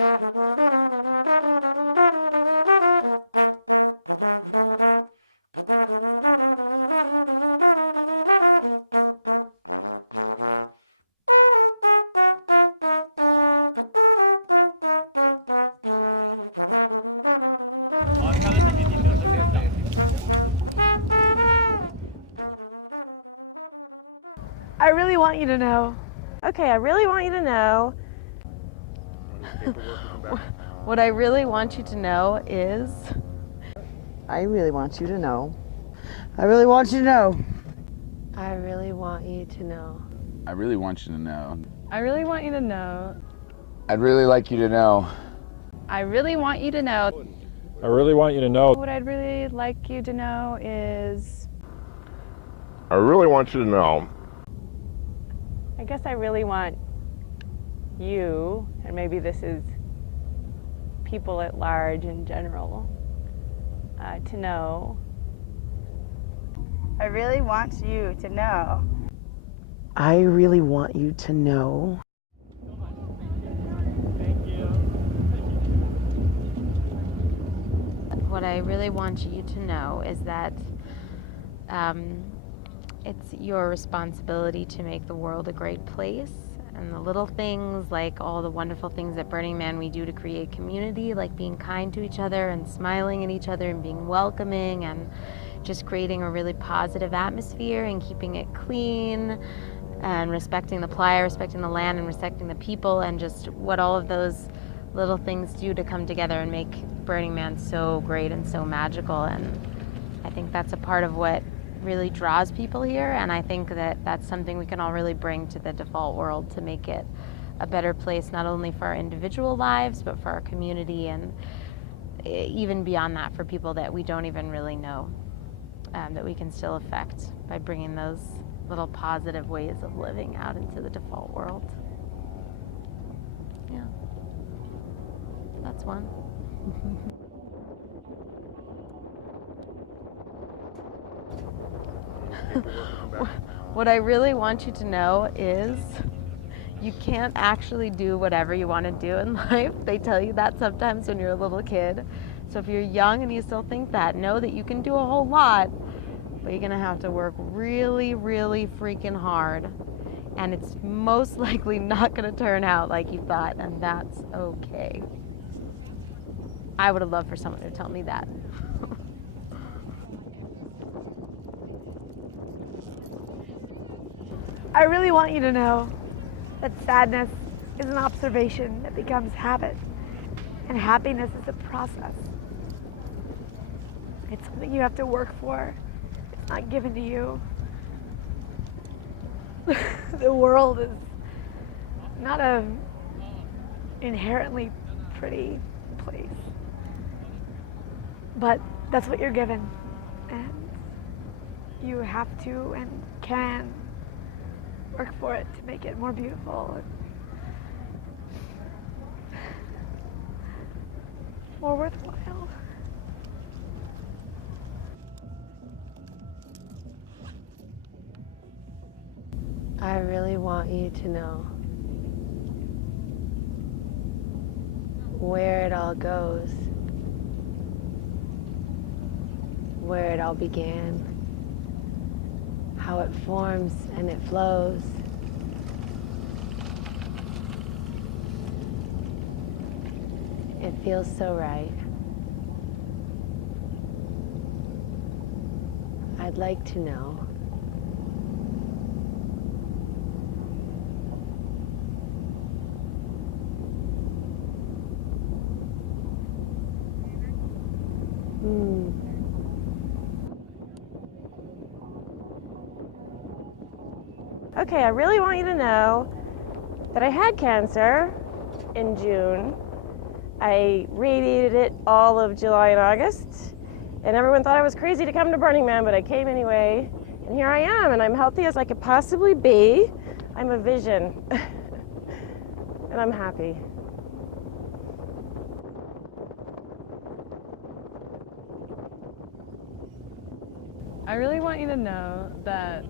I really want you to know. Okay, I really want you to know. What I really want you to know is. I really want you to know. I really want you to know. I really want you to know. I really want you to know. I really want you to know. I'd really like you to know. I really want you to know. I really want you to know. What I'd really like you to know is. I really want you to know. I guess I really want you, and maybe this is people at large in general, to know. I really want you to know. I really want you to know. What I really want you to know is that it's your responsibility to make the world a great place. And the little things, like all the wonderful things at Burning Man we do to create community, like being kind to each other and smiling at each other and being welcoming and just creating a really positive atmosphere and keeping it clean and respecting the playa, respecting the land, and respecting the people, and just what all of those little things do to come together and make Burning Man so great and so magical. And I think that's a part of what really draws people here, and I think that that's something we can all really bring to the default world to make it a better place, not only for our individual lives, but for our community, and even beyond that, for people that we don't even really know, that we can still affect by bringing those little positive ways of living out into the default world. Yeah, that's one. What I really want you to know is you can't actually do whatever you want to do in life. They tell you that sometimes when you're a little kid. So if you're young and you still think that, know that you can do a whole lot, but you're going to have to work really, really freaking hard. And it's most likely not going to turn out like you thought, and that's okay. I would have loved for someone to tell me that. I really want you to know that sadness is an observation that becomes habit, and happiness is a process. It's something you have to work for. It's not given to you. The world is not an inherently pretty place, but that's what you're given, and you have to and can work for it to make it more beautiful and more worthwhile. I really want you to know where it all goes, where it all began, how it forms and it flows. It feels so right. I'd like to know. Okay, I really want you to know that I had cancer in June. I radiated it all of July and August, and everyone thought I was crazy to come to Burning Man, but I came anyway, and here I am, and I'm healthy as I could possibly be. I'm a vision, and I'm happy. I really want you to know that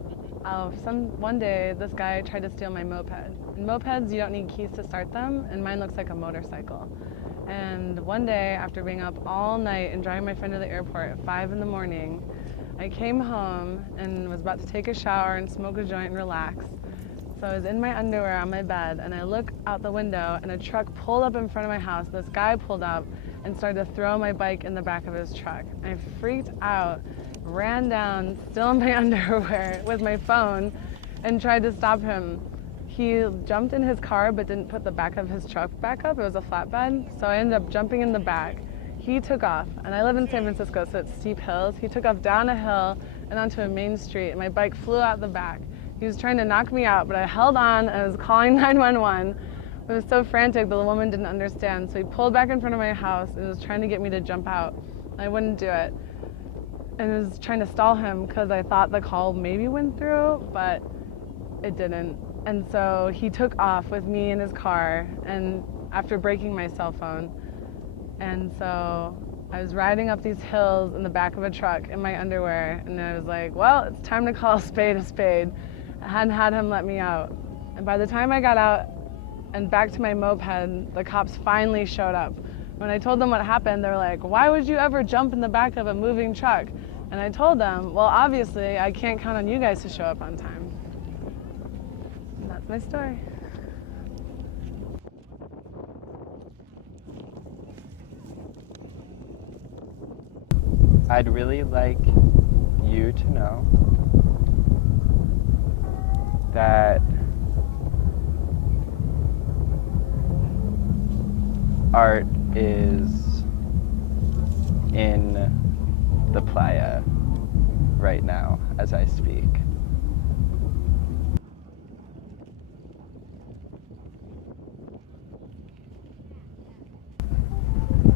one day this guy tried to steal my moped, and In mopeds, you don't need keys to start them, and mine looks like a motorcycle. And one day, after being up all night and driving my friend to the airport at 5 in the morning, I came home and was about to take a shower and smoke a joint and relax. So I was in my underwear on my bed, and I look out the window, and a truck pulled up in front of my house. This guy pulled up and started to throw my bike in the back of his truck. I freaked out, ran down, still in my underwear, with my phone, and tried to stop him. He jumped in his car but didn't put the back of his truck back up. It was a flatbed, so I ended up jumping in the back. He took off, and I live in San Francisco, so it's steep hills. He took off down a hill and onto a main street, and my bike flew out the back. He was trying to knock me out, but I held on, and I was calling 911. I was so frantic, the woman didn't understand, so he pulled back in front of my house and was trying to get me to jump out. I wouldn't do it, and I was trying to stall him because I thought the call maybe went through, but it didn't. And so he took off with me in his car, and after breaking my cell phone. And so I was riding up these hills in the back of a truck in my underwear, and I was like, well, it's time to call a spade a spade. I hadn't had him let me out. And by the time I got out and back to my moped, the cops finally showed up. When I told them what happened, they were like, why would you ever jump in the back of a moving truck? And I told them, well, obviously, I can't count on you guys to show up on time. And that's my story. I'd really like you to know that art is in the playa right now as I speak.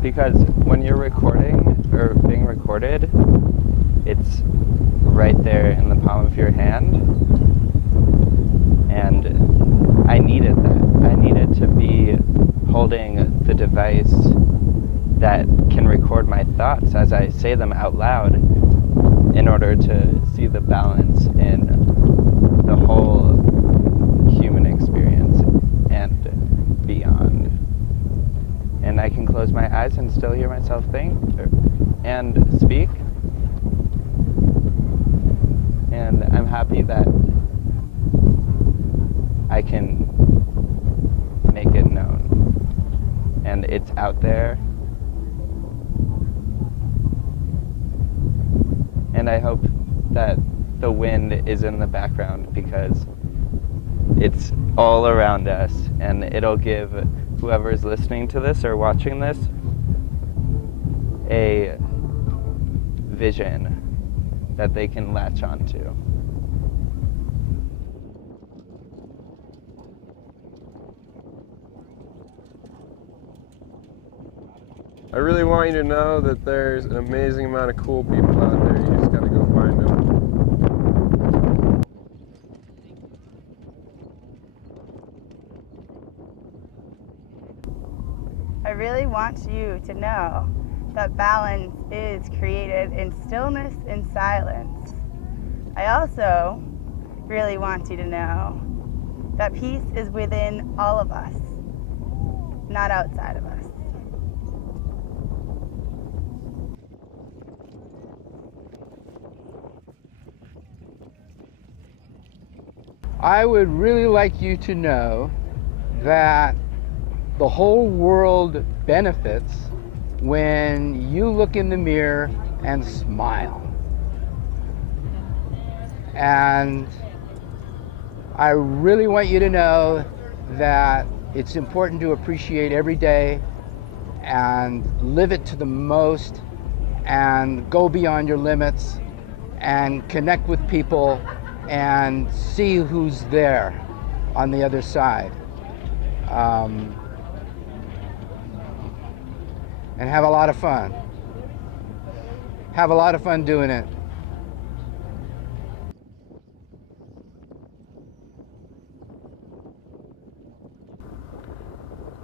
Because when you're recording or being recorded, it's right there in the palm of your hand. And I needed that. I needed to be holding the device that can record my thoughts as I say them out loud in order to see the balance in the whole human experience and beyond. And I can close my eyes and still hear myself think and speak. And I'm happy that I can make it known. And it's out there. And I hope that the wind is in the background because it's all around us, and it'll give whoever's listening to this or watching this a vision that they can latch onto. I really want you to know that there's an amazing amount of cool people out there. You just gotta go find them. I really want you to know that balance is created in stillness and silence. I also really want you to know that peace is within all of us, not outside of us. I would really like you to know that the whole world benefits when you look in the mirror and smile. And I really want you to know that it's important to appreciate every day and live it to the most and go beyond your limits and connect with people and see who's there on the other side. And have a lot of fun. Have a lot of fun doing it.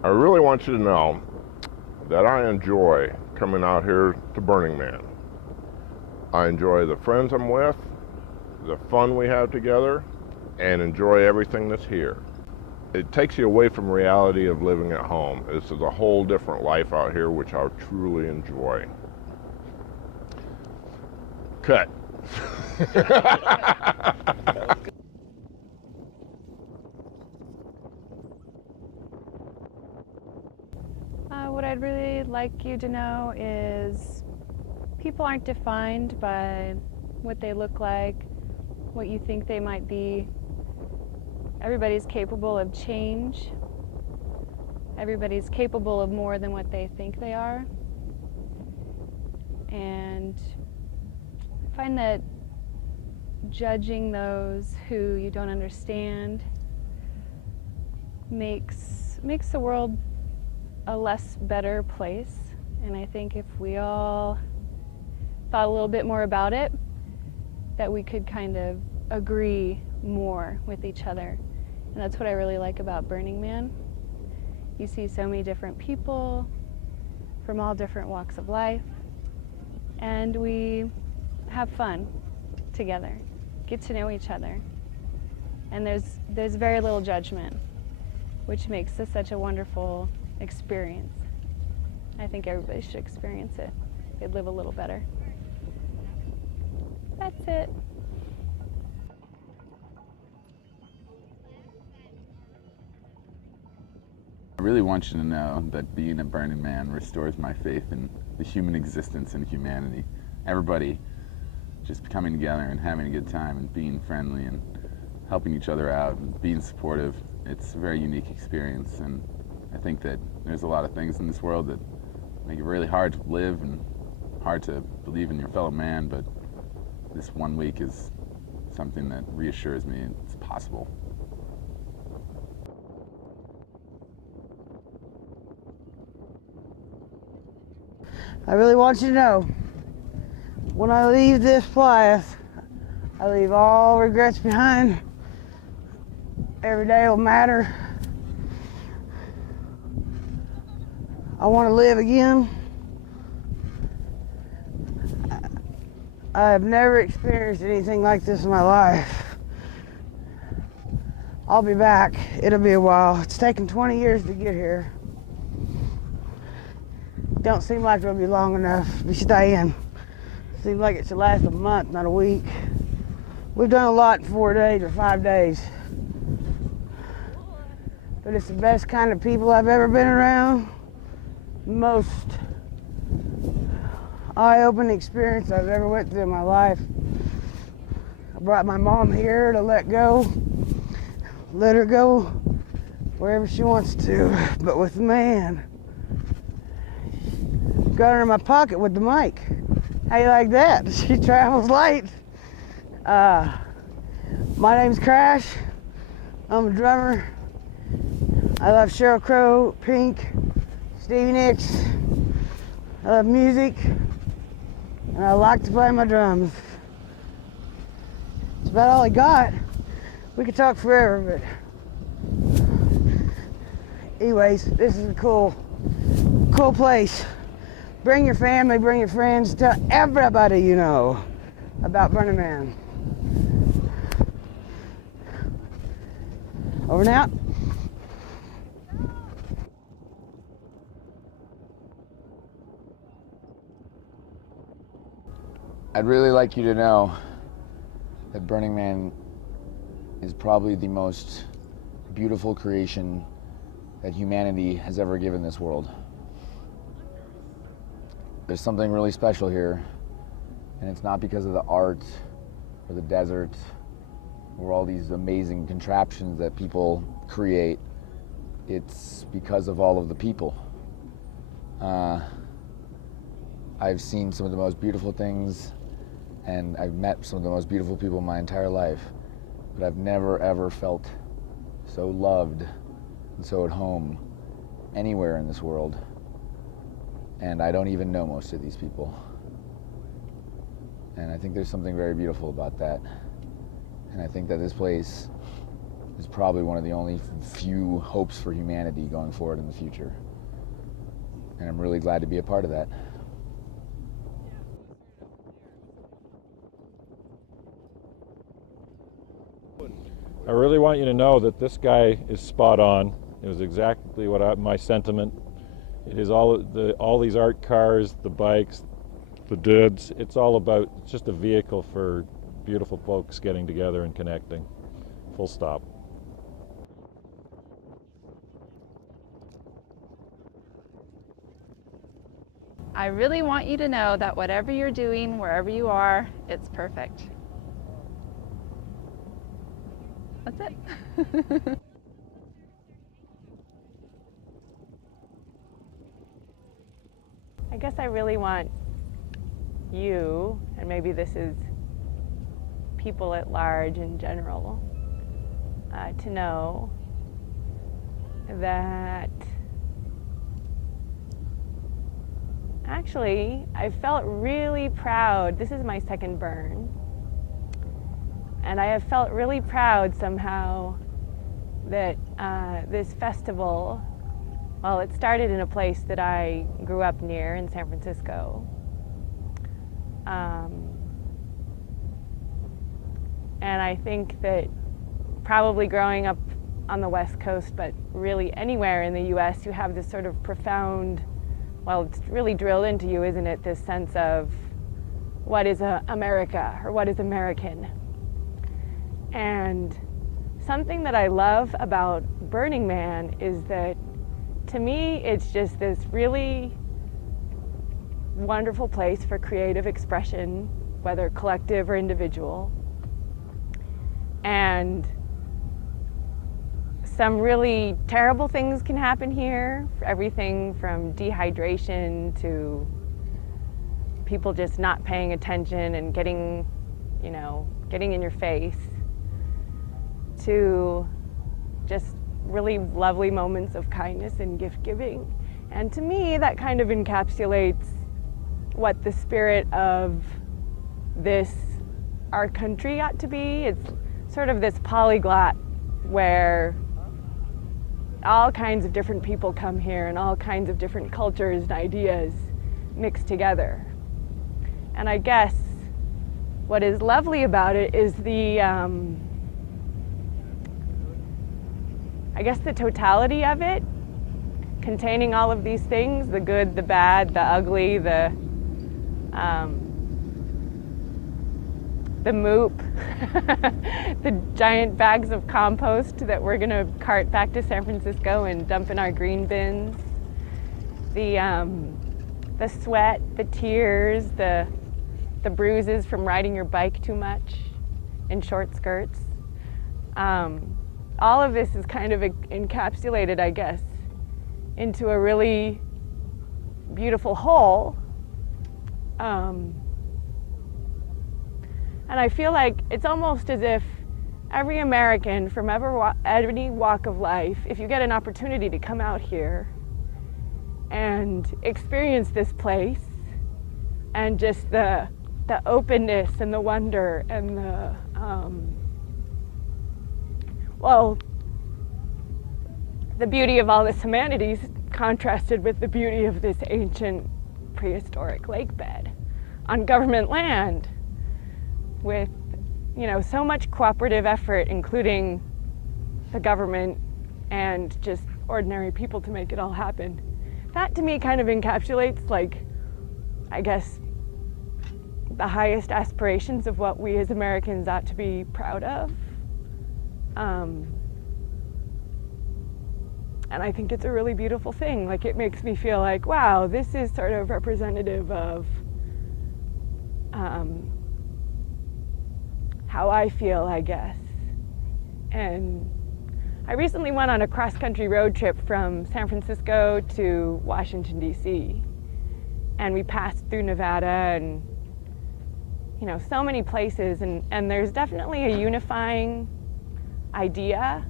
I really want you to know that I enjoy coming out here to Burning Man. I enjoy the friends I'm with, the fun we have together, and enjoy everything that's here. it takes you away from reality of living at home. This is a whole different life out here, which I truly enjoy. Cut. What I'd really like you to know is people aren't defined by what they look like, what you think they might be. Everybody's capable of change. Everybody's capable of more than what they think they are. And I find that judging those who you don't understand makes the world a less better place. And I think if we all thought a little bit more about it, that we could kind of agree more with each other. And that's what I really like about Burning Man. You see so many different people from all different walks of life, and we have fun together, get to know each other. And there's very little judgment, which makes this such a wonderful experience. I think everybody should experience it. They'd live a little better. That's it. I really want you to know that being a Burning Man restores my faith in the human existence and humanity. Everybody just coming together and having a good time and being friendly and helping each other out and being supportive. It's a very unique experience, and I think that there's a lot of things in this world that make it really hard to live and hard to believe in your fellow man, but this 1 week is something that reassures me it's possible. I really want you to know, when I leave this place, I leave all regrets behind. Every day will matter. I want to live again. I have never experienced anything like this in my life. I'll be back. It'll be a while. It's taken 20 years to get here. Don't seem like it'll be long enough to be staying. Seems like it should last a month, not a week. We've done a lot in 4 days or 5 days. But it's the best kind of people I've ever been around. Most eye-opening experience I've ever went through in my life. I brought my mom here to let her go wherever she wants to, but with the man. Got her in my pocket with the mic. How you like that? She travels light. My name's Crash. I'm a drummer. I love Sheryl Crow, Pink, Stevie Nicks. I love music, and I like to play my drums. That's about all I got. We could talk forever, but anyways, this is a cool place. Bring your family, bring your friends, tell everybody you know about Burning Man. Over and out. I'd really like you to know that Burning Man is probably the most beautiful creation that humanity has ever given this world. There's something really special here, and it's not because of the art or the desert or all these amazing contraptions that people create. It's because of all of the people. I've seen some of the most beautiful things, and I've met some of the most beautiful people in my entire life, but I've never ever felt so loved and so at home anywhere in this world. And I don't even know most of these people. And I think there's something very beautiful about that. And I think that this place is probably one of the only few hopes for humanity going forward in the future. And I'm really glad to be a part of that. I really want you to know that this guy is spot on. It was exactly my sentiment. It is all these art cars, the bikes, the dudes. It's just a vehicle for beautiful folks getting together and connecting. Full stop. I really want you to know that whatever you're doing, wherever you are, it's perfect. That's it. I guess I really want you, and maybe this is people at large in general, to know that actually I felt really proud. This is my second burn, and I have felt really proud somehow that this festival, well, it started in a place that I grew up near in San Francisco. And I think that probably growing up on the West Coast, but really anywhere in the US, you have this sort of profound, well, it's really drilled into you, isn't it? This sense of what is America, or what is American. And something that I love about Burning Man is that, to me, it's just this really wonderful place for creative expression, whether collective or individual. And some really terrible things can happen here, everything from dehydration to people just not paying attention and getting in your face, to just really lovely moments of kindness and gift giving. And to me, that kind of encapsulates what the spirit of our country ought to be. It's sort of this polyglot where all kinds of different people come here and all kinds of different cultures and ideas mixed together. And I guess what is lovely about it is the totality of it, containing all of these things, the good, the bad, the ugly, the moop, the giant bags of compost that we're gonna cart back to San Francisco and dump in our green bins, the sweat, the tears, the bruises from riding your bike too much in short skirts. All of this is kind of encapsulated, I guess, into a really beautiful whole. And I feel like it's almost as if every American from any walk of life, if you get an opportunity to come out here and experience this place and just the openness and the wonder and the beauty of all this humanities contrasted with the beauty of this ancient prehistoric lake bed on government land, with so much cooperative effort, including the government and just ordinary people, to make it all happen. That to me kind of encapsulates, I guess, the highest aspirations of what we as Americans ought to be proud of. And I think it's a really beautiful thing. It makes me feel like, wow, this is sort of representative of how I feel, I guess. And I recently went on a cross-country road trip from San Francisco to Washington, D.C. And we passed through Nevada and, so many places. And there's definitely a unifying idea.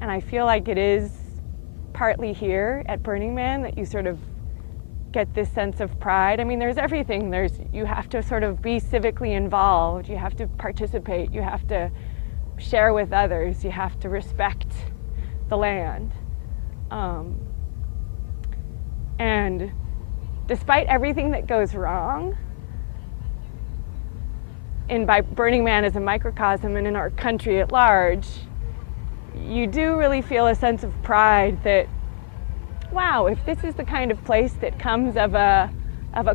And I feel like it is partly here at Burning Man that you sort of get this sense of pride. I mean, there's everything. You have to sort of be civically involved. You have to participate. You have to share with others. You have to respect the land. And despite everything that goes wrong, by Burning Man as a microcosm and in our country at large, you do really feel a sense of pride that, wow, if this is the kind of place that comes of a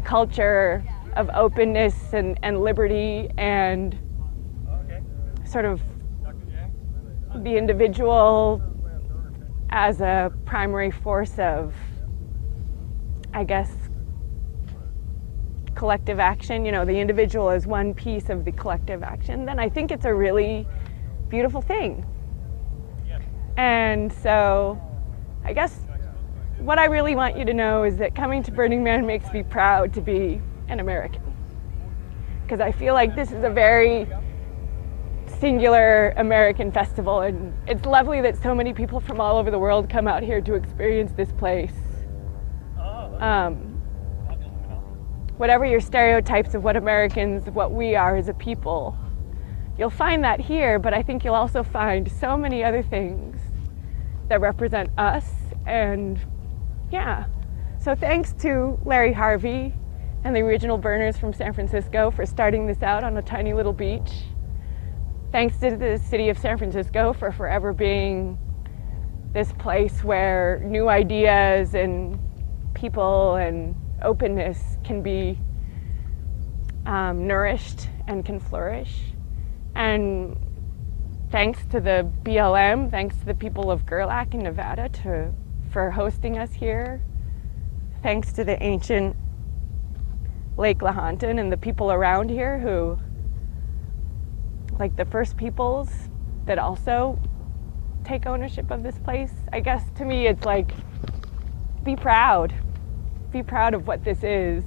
culture of openness and liberty and sort of the individual as a primary force of, I guess, collective action, you know, the individual as one piece of the collective action, then I think it's a really beautiful thing. And so I guess what I really want you to know is that coming to Burning Man makes me proud to be an American. Because I feel like this is a very singular American festival, and it's lovely that so many people from all over the world come out here to experience this place. Whatever your stereotypes of what Americans, what we are as a people, you'll find that here, but I think you'll also find so many other things that represent us. And yeah, so thanks to Larry Harvey and the original Burners from San Francisco for starting this out on a tiny little beach. Thanks to the city of San Francisco for forever being this place where new ideas and people and openness can be nourished and can flourish. And thanks to the BLM, thanks to the people of Gerlach in Nevada for hosting us here. Thanks to the ancient Lake Lahontan and the people around here who, like the first peoples that also take ownership of this place. I guess to me it's like, be proud. Be proud of what this is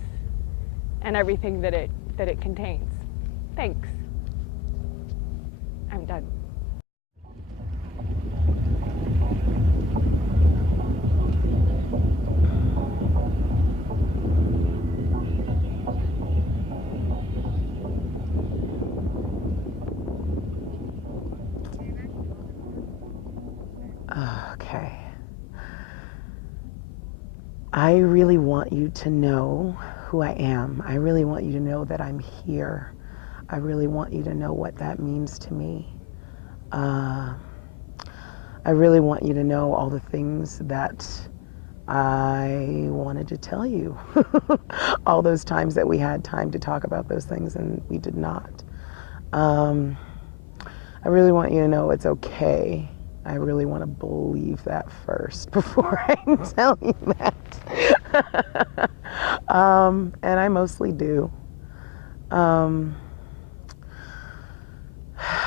and everything that it contains. Thanks. I'm done. Okay. I really want you to know who I am. I really want you to know that I'm here. I really want you to know what that means to me. I really want you to know all the things that I wanted to tell you. All those times that we had time to talk about those things and we did not. I really want you to know it's okay. I really want to believe that first before I tell you that. And I mostly do. I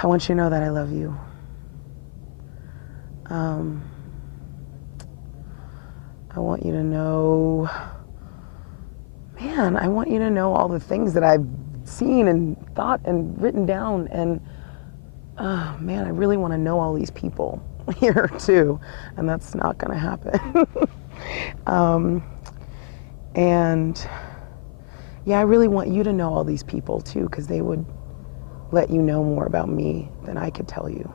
want you to know that I love you. I want you to know, man, I want you to know all the things that I've seen and thought and written down. And man, I really want to know all these people here too. And that's not going to happen. And yeah, I really want you to know all these people too, because they would let you know more about me than I could tell you.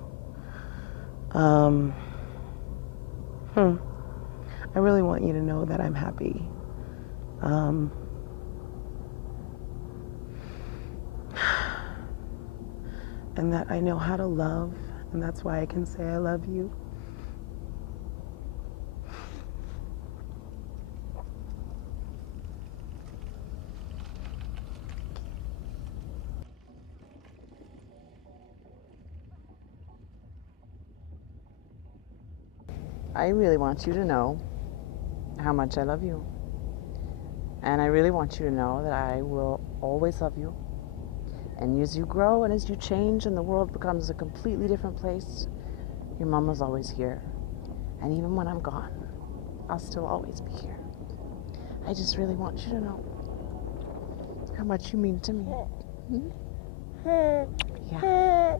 I really want you to know that I'm happy. And that I know how to love, and that's why I can say I love you. I really want you to know how much I love you. And I really want you to know that I will always love you. And as you grow and as you change and the world becomes a completely different place, your mama's always here. And even when I'm gone, I'll still always be here. I just really want you to know how much you mean to me. Yeah.